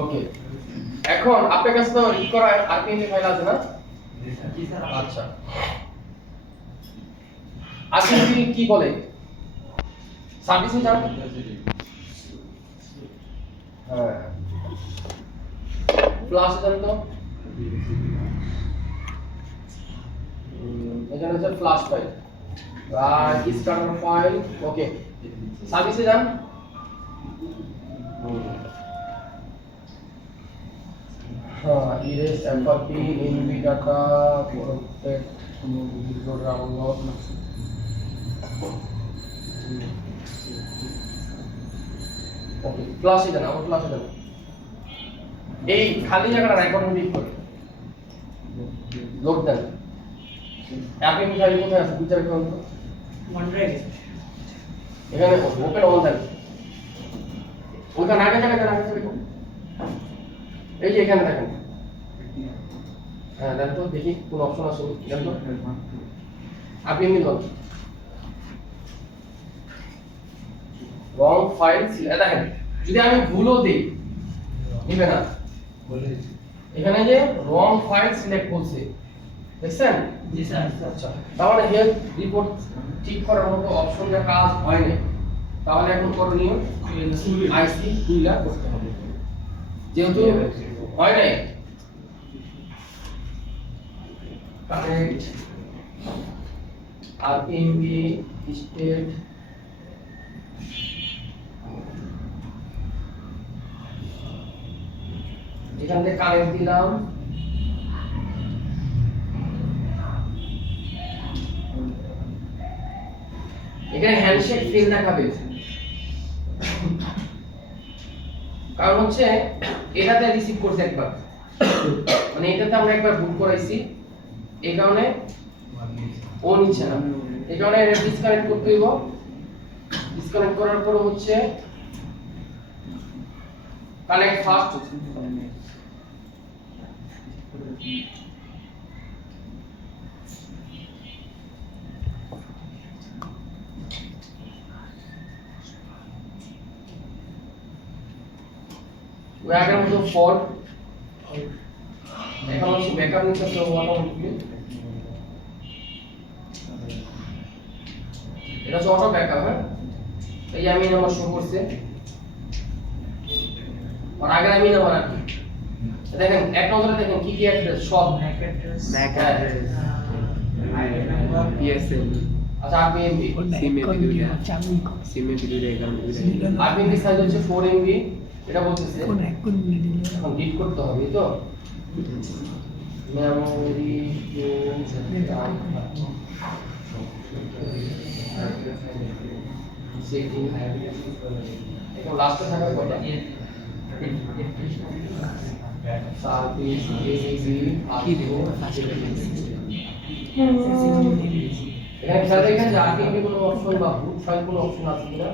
ওকে, এখন আপনার কাছে তো রিড করা আরপিএম ফাইল আছে না? আচ্ছা, আরপিএম কি বলে? সার্ভিসে যান। হ্যাঁ, ফ্লাশে যান তো। এখানে হচ্ছে flash file, write starter file. Okay, সার্ভিসে যান। Erase FRP NV data protect video download. Okay, ফ্লাশে যান, আমার ফ্লাশে যান। এই খালি জায়গাটা রেকর্ড ক্লিক করে লোড দেন। অ্যাপিং ফাইল কোথায় আছে বিচার করুন তো। OneDrive এখানে ওপেন অন দেন। ওখানে আগে দেখুন। এই যে এখানে দেখেন। হ্যাঁ, দেন তো দেখি কোন অপশন আছে দেন তো। আপনি নিলেন রং ফাইল দেখেন, যদি আমি ভুলও দিই নিবে না। এখানে যে রং ফাইল সিলেক্ট করছে দেখছেন? জি স্যার। আচ্ছা, তাহলে হেলথ রিপোর্ট ঠিক করার মতো অপশন যা কাজ হয় না, তাহলে এখন করণীয় আইসি খুইলা করতে হবে, যেহেতু হয় নাই। কানেক্ট আরপিএমবি স্টেট এখান থেকে কানেক্ট দিলাম। এখানে হ্যান্ডশেক ফেল দেখাবে, কারণ হচ্ছে এটাতে রিসিভ করছে একবার, মানে এটাতে আমরা একবার বুক করাইছি, এই কারণে ও নিচ্ছে না। এই কারণে এটা ডিসকানেক্ট করতে হইব। ডিসকানেক্ট করার পর হচ্ছে কানেক্ট ফার্স্ট। ওই আগের মতো ফল্ট এখন হচ্ছে ব্যাকআপ নিতে হবে অটোমেটিকলি। এটা হচ্ছে অটো ব্যাকআপ। হ্যাঁ, এই যে আমি নাম্বার শো করছে, আর আগে আমি নাম্বার আর কি দেখেন, এক নজরে দেখেন কি কি অ্যাড্রেস সব MAC address, MAC address, ID number, PSL, আচ্ছা। আরপিএমবি SIM এ ভিডিও অ্যাকাউন্ট আরপিএমবি সাইজ হচ্ছে 4 এমবি। এটা বলতেছে এখন ডিট করতে হবে তো মেমরি সেটিং। এখন লাস্টে থাকা কয়টা সার্ভিস এসিসি কি দেব ফার্স্ট এখানে খেয়াল রাখবেন যে আরপিএমবি কোনো অপশন বা বুট ফাইল কোনো অপশন আছে কিনা।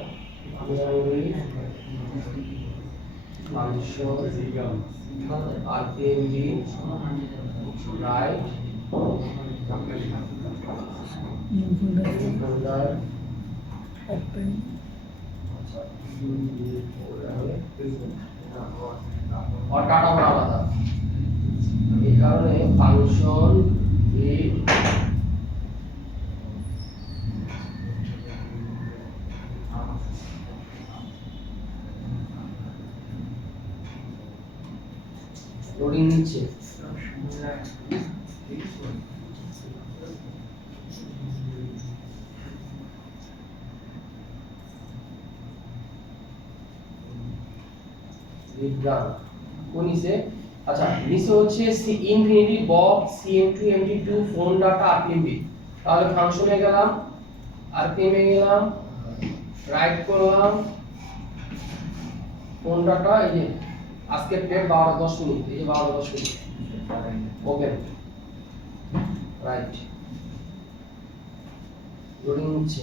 আরপিএমবি রাইট ফোল্ডার open और काटा हुआ আলাদা, এই কারণে ফাংশন রিড লোডিং নিচ্ছে। বিজ্ঞান কোন নিচে? আচ্ছা, নিচে হচ্ছে infinity box CM2 MD2 phone data RPMB. তাহলে ফাংশনে গেলাম, আরপিএম এ গেলাম, রাইট করলাম ফোন ডাটা। এই যে আজকের ডেট 12:10 মিনিট, এই যে 12:10 মিনিট ওপেন রাইট লোডিং নিচ্ছে।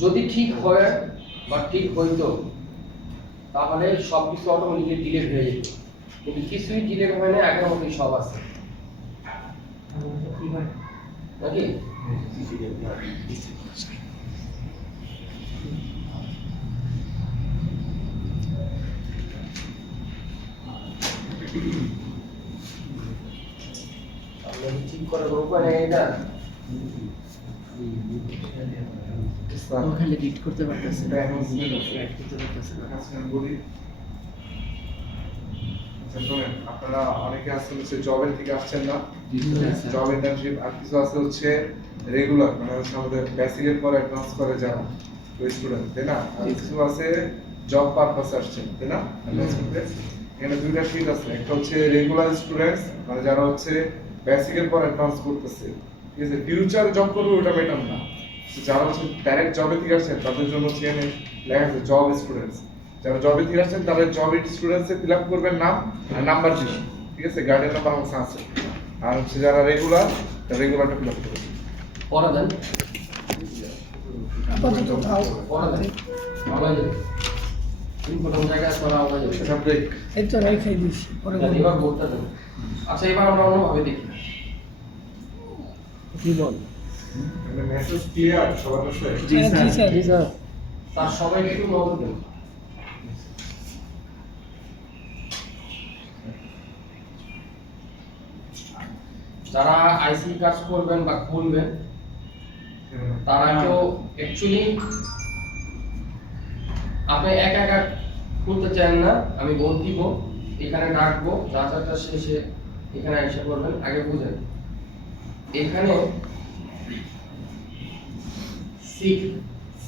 যদি ঠিক হয় বা ঠিক হইতো তাহলে সবকিছু অটোমেটিক্যালি ডিলিট হয়ে যেত, কিন্তু কিছুই ডিলিট হয় না, আগের মতোই সব আছে কি হয় নাকি? আপনার ঠিক করার কোনো উপায় নেই এটা? ও খালি রিড করতে পারতেছে না, রাইট করতে পারতেছে না। আচ্ছা শোনেন, আপনারা অনেকে আসছেন হচ্ছে জবের থেকে আসছেন না, স্যার। জব ইন্টার্নশিপ, আর কিছু আছে হচ্ছে রেগুলার, মানে হচ্ছে আমাদের বেসিকের পর অ্যাডভান্স করে যারা স্টুডেন্ট, তাই না? আর কিছু আছে জব পারপাসে আসছেন, তাই না? advance করতে। এখানে দুইটা শীট আছে, একটা হচ্ছে রেগুলার স্টুডেন্টস, মানে যারা হচ্ছে বেসিকের পর অ্যাডভান্স করতেছে, ঠিক আছে? ফিউচার জব করবে ওটা ম্যাটার না, তো যারা হচ্ছে ডাইরেক্ট জবে থেকে আসছেন তাদের জন্য হচ্ছে এখানে লেখা আছে জব স্টুডেন্টস। যারা জবে থেকে আসছেন তারা জব স্টুডেন্টসে ফিল আপ করবেন নাম আর নাম্বার দিবেন, ঠিক আছে? গার্ডেন নাম্বার আমার আছে। আর হচ্ছে যারা রেগুলার, রেগুলারটা ফিল আপ করবেন। পড়া দেন, আপাতত থাও। পড়া দেন, আমরা যাবে ইম্পর্টেন্ট জায়গায় সরা আমরা যাবে। আচ্ছা ব্রেক। এই তো রেখে দিচ্ছি, পরে বলবো। এবার বলতে দেন। আচ্ছা এবার আমরা অন্যভাবে দেখি। কি বল? মানে মেসেজ ক্লিয়ার সবার কাছে? জি হ্যাঁ, স্যার। জি স্যার। জি স্যার। তার সবাইকে একটু নজর দেন। যারা আইসি কাজ করবেন বা খুলবেন তারা তো অ্যাকচুয়ালি আপনি একা একা খুলতে চান না, আমি বল দিব, এখানে ডাকবো, যা যাটা শেষে এখানে এসে করবেন। আগে বুঝেন এখানে sick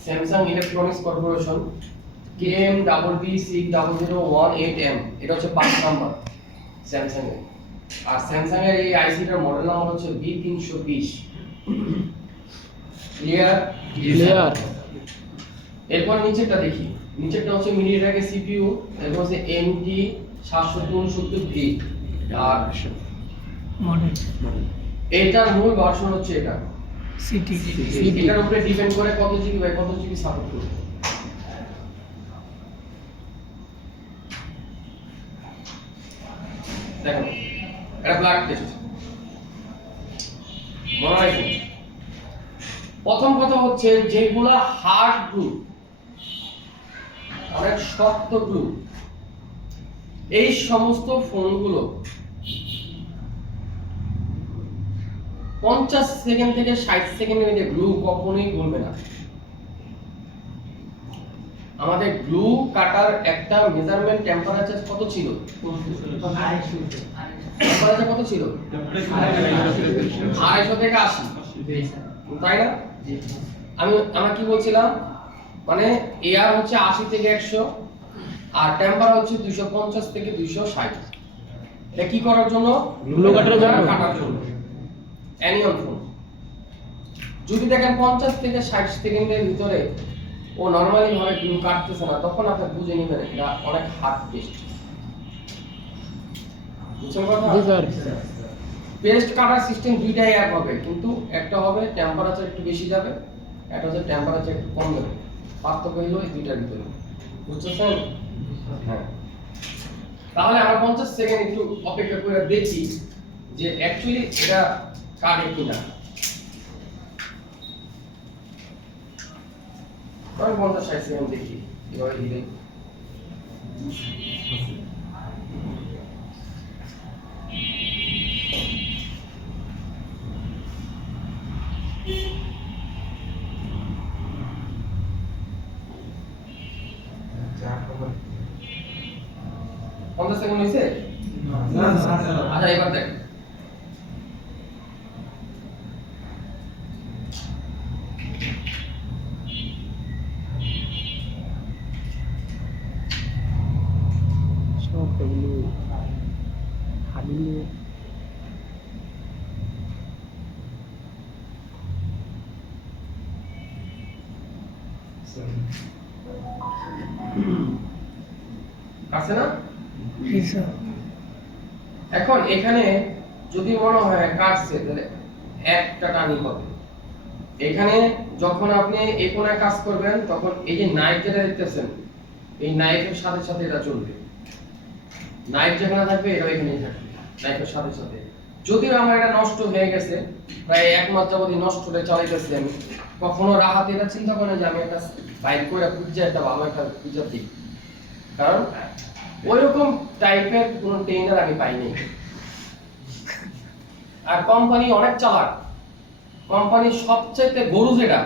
Samsung electronics corporation KM000108M, এটা হচ্ছে 5 নাম্বার স্যামসাং এর। আর স্যামসাং এর এই আইসিটার মডেল নাম্বার হচ্ছে B320। ক্লিয়ার? ক্লিয়ার। এরপর নিচেরটা দেখি। নিচেরটা হচ্ছে মিডিয়াটেক সিপিইউ, এরপর হচ্ছে MT 769V। আর মডেল এটার মূল ভার্সন হচ্ছে এটা। সিটি এটার উপরে ডিপেন্ড করে কত জিবি বাই কত জিবি সাপোর্ট করবে। দেখো এটা ব্লাড টেস্ট মনে রাখবেন। প্রথম কথা হচ্ছে যেগুলা হার্ড গ্রুপ, অনেক শক্ত গ্রুপ, এই সমস্ত ফোনগুলো 50 সেকেন্ড থেকে 60 সেকেন্ডের মধ্যে গ্লু কখনোই গলবে না। আমাদের গ্লু কাটার একটা মেজারমেন্ট টেম্পারেচার কত ছিল? টেম্পারেচার কত ছিল? 250 থেকে 80, তাই না? আমরা কি বলছিলাম, মানে এয়ার হচ্ছে 80 থেকে 100 আর টেম্পার হচ্ছে 250 থেকে 260। এটা কি করার জন্য? গ্লু কাটার জন্য। কাটার জন্য। অ্যানিয়ন ফোন যদি দেখেন 50 থেকে 60 সেকেন্ডের ভিতরে ও নরমালি ভাবে গ্লু কাটতেছে না, তখন আপনি বুঝে নেবেন এটা অনেক হার্ড পেস্ট। বুঝছেন কথা? জি স্যার। পেস্ট কাটার সিস্টেম দুইটাই এক হবে, কিন্তু একটা হবে টেম্পারেচার একটু বেশি যাবে, একটা হচ্ছে টেম্পারেচার একটু কম যাবে। পার্থক্য হলো এই দুইটার ভিতরে। বুঝছেন? হ্যাঁ। তাহলে আমরা 50 সেকেন্ড একটু অপেক্ষা করে দেখি যে অ্যাকচুয়ালি এটা কাটে কিনা। আমি 50-60 সেকেন্ড দেখি এভাবে দিলে। যা খবর। 50 সেকেন্ড হয়েছে? আচ্ছা এবার দেখ। সব এগুলো হাবিলে আছে না? জি স্যার। এখন এখানে যদি মনে হয় কাটছে, তাহলে একটা টানি হবে। এখানে যখন আপনি এই কোণায় কাজ করবেন তখন এই যে নাইফ যেটা দেখতেছেন এই নাইফের সাথে সাথে এটা চলবে। নাইফ যেখানে থাকবে এটা এখানেই থাকবে নাইফের সাথে সাথে। যদিও আমার এটা নষ্ট হয়ে গেছে, প্রায় 1 মাস যাবতই নষ্ট করে চালাইতেছি আমি, কখনো রাহাতে এটা চিন্তা করে যে আমি একটা বাইক করে খুঁজে একটা ভালো একটা খুঁজে দিই, কারণ ওইরকম টাইপের কোনো ট্রেনার আমি পাইনি। আর কোম্পানি অনেক চালাক, কোম্পানির সবচেয়ে গরু যেটা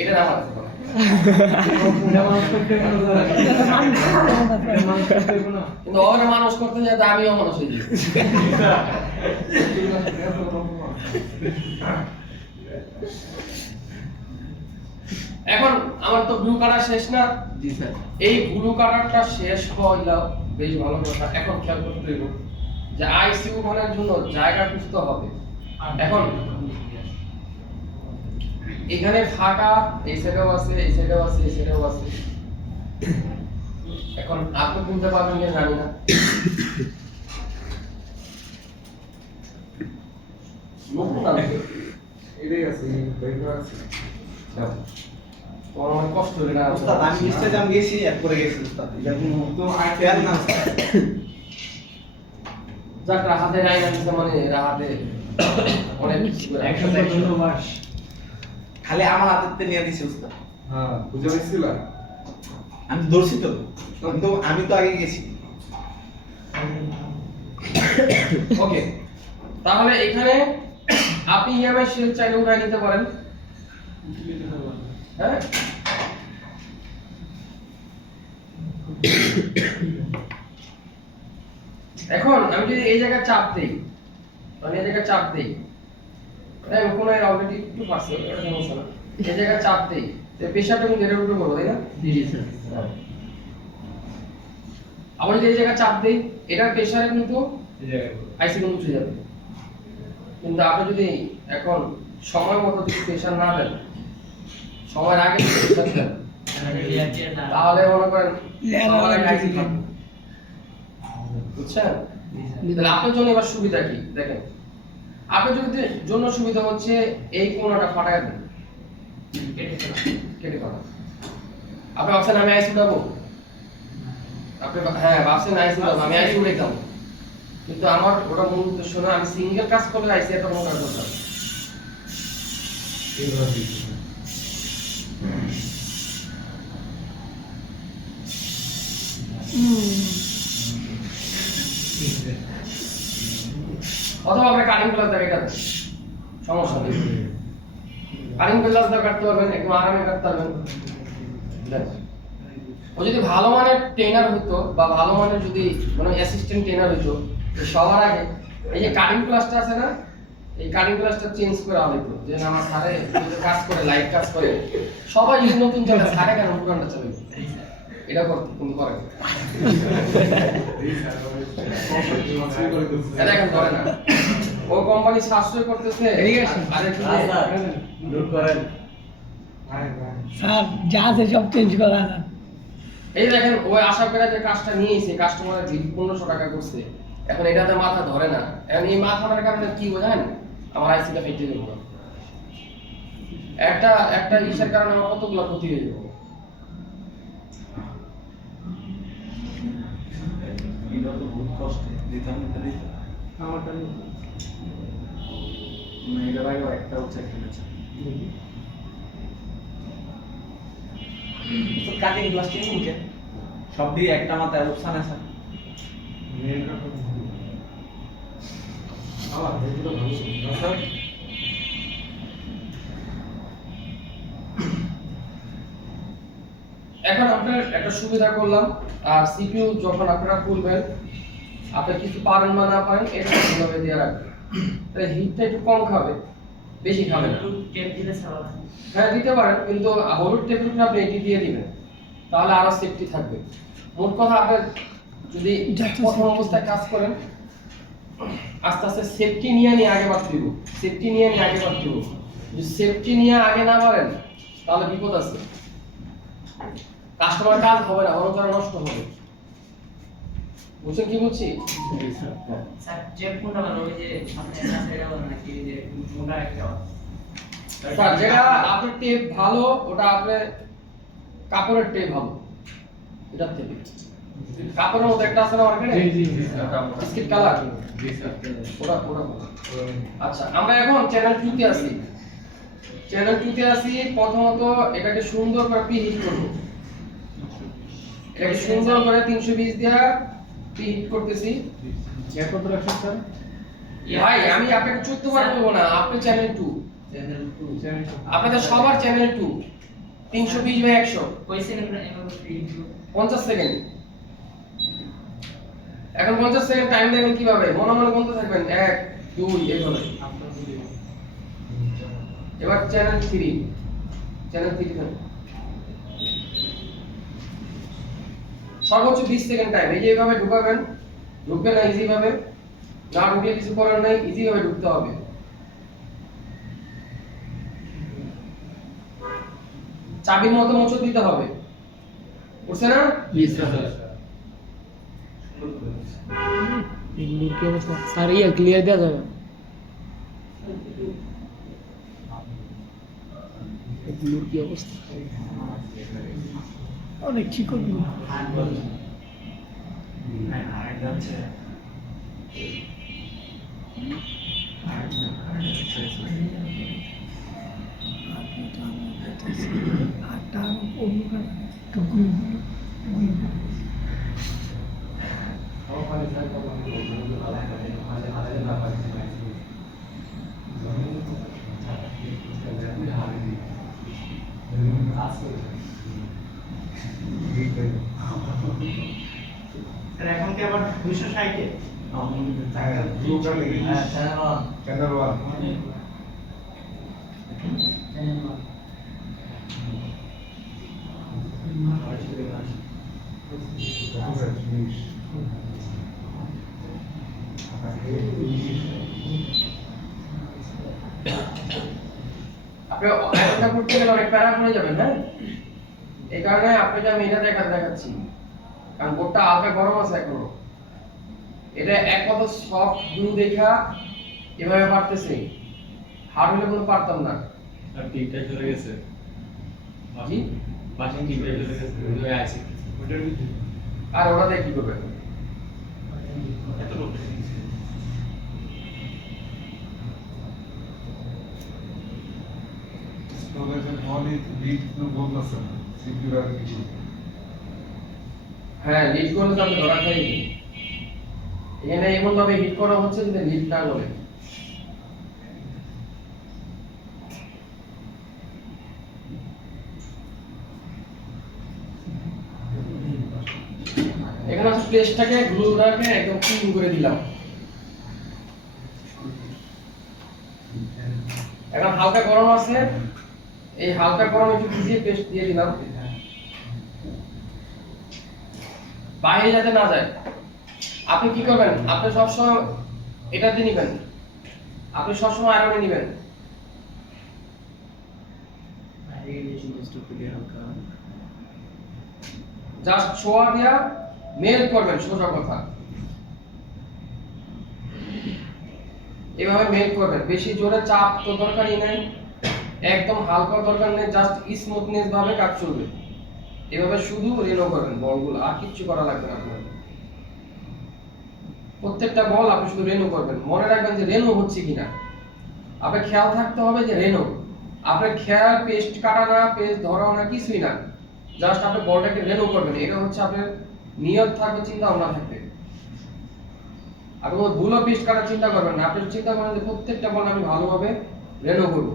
এটা আমার কাছে বলে। কিন্তু ওখানে মানুষ করতে যায় আমিও মানুষ হয়ে যাই। এখন আমার তো ব্লু কাটার শেষ না। জি স্যার। এই ব্লু কাটারটা শেষ হইলো বেশ ভালো কথা। এখন খেয়াল করতে হইব যে আইসিইউ ঘরের জন্য জায়গা খুঁজতে হবে। এখন এখানে ফাঁকা এই সাইডেও আছে, এই সাইডেও আছে, এই সাইডেও আছে। এখন আপনি কিনতে পারবেন কিনা জানি না। নতুন না এটাই আছে, ব্যাংকার আছে। তোমার অনেক কষ্ট হয়ে গেল। উস্তাদ আমি ইনস্টাগ্রাম গেছি অ্যাড করে গেছি উস্তাদ এটা কোনো খেয়াল না যাক রাহাতে রাইনা দিছে মানে রাহাতে অনেক কিছু করে। 100 মাস খালি আমার হাতে নিয়ে দিছে উস্তাদ। হ্যাঁ, বুঝে পাইছিলা? আমি ধরছি তো, আমি তো আগে গেছি। ওকে, তাহলে এখানে আপনি ইএমআই শিল চাইলে উঠাই নিতে পারেন। হ্যাঁ, এখন আমি যদি এই জায়গায় চাপ দেই, আমি এই জায়গায় চাপ দেই, দেখো কোন অলরেডি একটু পারছে, এটা সমস্যা না। এই জায়গায় চাপ দেই, তো প্রেসারটা কিন্তু এর উপরে পড়বে, তাই না? জি স্যার। আবার যদি এই জায়গায় চাপ দেই, এটার প্রেসারে কিন্তু আইসি কিন্তু উঠে যাবে। কিন্তু আপনি যদি এখন সময় মতো যদি প্রেসার না দেন, সময়ের আগে যদি প্রেসার দেন, তাহলে মনে করেন সবার আগে আইসি থাকবে। বুঝছেন? তাহলে আপনার জন্য এবার সুবিধা কি দেখেন, আপনার যদি জন্য সুবিধা হচ্ছে এই কোণাটা ফাটায় দেন, কেটে ফেলা। আপনি ভাবছেন আমি আইসি উঠাবো, আপনি হ্যাঁ ভাবছেন আইসি উঠাবো, আমি আইসি উঠাইতাম, কিন্তু আমার ওটা মূল উদ্দেশ্য না। আমি সিঙ্গেল কাজ করলে আইসি একটা মনে করতাম। অথবা আপনি কাটিং প্লাস দিয়ে কাটতে সমস্যা নেই। কাটিং প্লাস দিয়ে কাটতে পারবেন, একটু আরামে কাটতে পারবেন। ও যদি ভালো মানের ট্রেনার হতো বা ভালো মানের যদি মানে অ্যাসিস্ট্যান্ট ট্রেনার হতো, সবার আগে এই যে কাটিং প্লাসটা আছে না, এই কাটিং প্লাসটা চেঞ্জ করে আনতে হতো। যে আমার স্যারে কাজ করে, লাইভ কাজ করে, সবাই যদি নতুন চলে স্যারে কেন দোকানটা চলে, এটা করতে কিন্তু করে না। এটা এখন ধরে না, ও কোম্পানি সাশ্রয় করতেছে। আরে নোট করেন স্যার জাহাজে সব চেঞ্জ করা না। এই দেখেন ওই আশা করে যে কাজটা নিয়েছে, কাস্টমারের বিল 1500 টাকা করছে, এখন এটাতে মাথা ধরে না। এখন এই মাথাটার কারণে কি বোঝেন, আমার আইসিটা ফেটে যাবে, একটা ইসের কারণে আমার কতগুলো ক্ষতি হয়ে যাবে। এটা তো বহুত কষ্ট দিতাম না দিতে আমারটা না, এটা ভাই একটা হচ্ছে একটা আছে। তো কাটিং গ্লাস টিন মুখে সব দিয়ে একটা মাথায় অপশন আছে। এখন আপনার একটা সুবিধা করলাম, আর সিপিইউ যখন আপনারা খুলবেন, আপনি কিছু পারেন বা না পারেন এটা ভালোভাবে দিয়ে রাখবেন, তাহলে হিটটা একটু কম খাবে, বেশি খাবে না। হ্যাঁ দিতে পারেন, কিন্তু হলুদ টেপের উপরে আপনি এটি দিয়ে দিবেন, তাহলে আরো সেফটি থাকবে। মোট কথা আপনার যদি প্রথম অবস্থায় কাজ করেন, আস্তে আস্তে সেফটি নিয়ে আগে বাড়তে দিব, সেফটি নিয়ে আগে বাড়তে দিব। যদি সেফটি নিয়ে আগে না বাড়েন তাহলে বিপদ আছে, কাস্টমার কাজ হবে না, বরং তারা নষ্ট হবে। বুঝছেন কি বলছি? স্যার যে কোনটা ভালো ওই যে সামনে সাইডে বলেন নাকি যে মোটা একটা স্যার যেটা আপনার টেপ ভালো ওটা আপনার কাপড়ের টেপ ভালো এটার থেকে। কাপড়ের মতো একটা আছে না মার্কেটে, বিস্কিট কালার, ওটা ওটা ভালো। আচ্ছা আমরা এখন চ্যানেল 2 তে আছি। চ্যানেল 2 তে আছি, প্রথমত এটাকে সুন্দর করে প্রিহিট করব। এটাকে সুন্দর করে 320 দিয়া প্রিহিট করতেছি। কত রাখছেন স্যার? ভাই আমি আপনাকে 14 বার বলবো না, আপনি চ্যানেল 2, আপনাদের সবার চ্যানেল 2 320/100 কই সেকেন্ড এভাবে ফ্রি 50 সেকেন্ড। এখন 50 সেকেন্ড টাইম দেবেন কিভাবে? মনে মনে গুনতে থাকবেন 1 2 এইভাবে। এবার চ্যানেল 3, চ্যানেল 3 দেন সর্বোচ্চ 20 সেকেন্ড টাইম। এই যে এইভাবে ঢুকাবেন, ঢুকবে না ইজি ভাবে, না ঢুকলে কিছু করার নাই, ইজি ভাবে ঢুকতে হবে। চাবির মতো মোচড় দিতে হবে, বুঝছেন না? এগুলোর কি অবস্থা স্যার? ইয়া ক্লিয়ার দেওয়া যাবে? এগুলোর কি অবস্থা? অনেক চিকন গো। আটটা অন্য টুকুন এখন কি আবার 260 এ? চ্যানেল 1 আপনি এটা করতে গেলে অনেক প্যারা পড়ে যাবেন, হ্যাঁ? এই কারণে আপনাকে আমি এটা দেখাচ্ছি, কারণ বোর্ডটা হালকা গরম আছে এখনো। এটা এক কত সফট গ্লু দেখা এভাবে পারতেছে, হার্ড হলে কোনো পারতাম না। আর টিপটা চলে গেছে, জি, পাশে টিপটা চলে গেছে, ওই হয়ে আছে আর ওটা দিয়ে কি করবেন? এত লোক স্টোরেজের মনি বিট ব্লু বলতেছে সিকিউর আর কিছু হ্যাঁ, লিড করলে তো আপনি ধরা খাই। এখানে এমন ভাবে হিট করা হচ্ছে যে লিড না করে। এখানে হচ্ছে পেস্টটাকে গ্লুটাকে একদম ক্লিন করে দিলাম। এখন হালকা গরম আছে, এই হালকা গরম একটু ভিজিয়ে পেস্ট দিয়ে দিলাম, বাইরে যাতে না যায়। আপনি কি করবেন? আপনি সবসময় এটাতে নেবেন, আপনি সবসময় আয়রনে নেবেন। জাস্ট ছোঁয়া দিয়া মেল করবেন, সোজা কথা। এভাবে মেল করবেন, বেশি জোরে চাপ তো দরকারই নাই, একদম হালকা দরকার নেই, জাস্ট স্মুথনেস ভাবে কাজ চলবে। এভাবে শুধু রেনো করবেন বলগুলো, আর কিচ্ছু করা লাগবে না আপনার। প্রত্যেকটা বল আপনি শুধু রেনো করবেন, মনে রাখবেন যে রেনো হচ্ছে কিনা। আপনার খেয়াল থাকতে হবে যে রেনো, আপনার খেয়াল পেস্ট কাটা না, পেস্ট ধরাও না, কিছুই না, জাস্ট আপনি বলটাকে রেনো করবেন। এটা হচ্ছে আপনার নিয়ত থাকবে, চিন্তা ভাবনা থাকবে। আপনি ভুলও পেস্ট কাটার চিন্তা করবেন না, আপনি চিন্তা করেন যে প্রত্যেকটা বল আমি ভালোভাবে রেনো করব।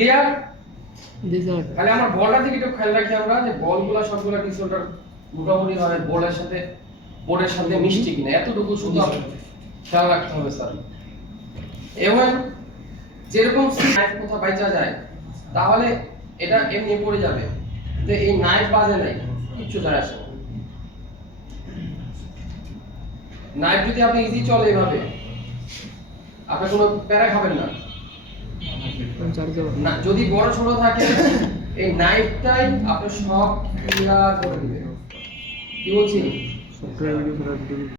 ক্লিয়ার? জি স্যার। তাহলে আমার বলটা দিকে একটু খেয়াল রাখি আমরা যে বলগুলো সবগুলো ডিসঅর্ডার মোটামুটি ভাবে বোর্ডের সাথে মিষ্টি কিনা এতটুকু শুধু খেয়াল রাখতে হবে স্যার। এবং যেরকম নাইফ কোথা বাইচা যায় তাহলে এটা এমনি পড়ে যাবে যে এই নাইফ বাজে নাই কিচ্ছু যায় আসে না। নাইফ যদি আপনি ইজি চলে এভাবে আপনি কোনো প্যারা খাবেন না। না যদি বড় ছোট থাকে এই নাইফটাই আপনি সব ক্লিয়ার করে দিবেন। কি বলছি?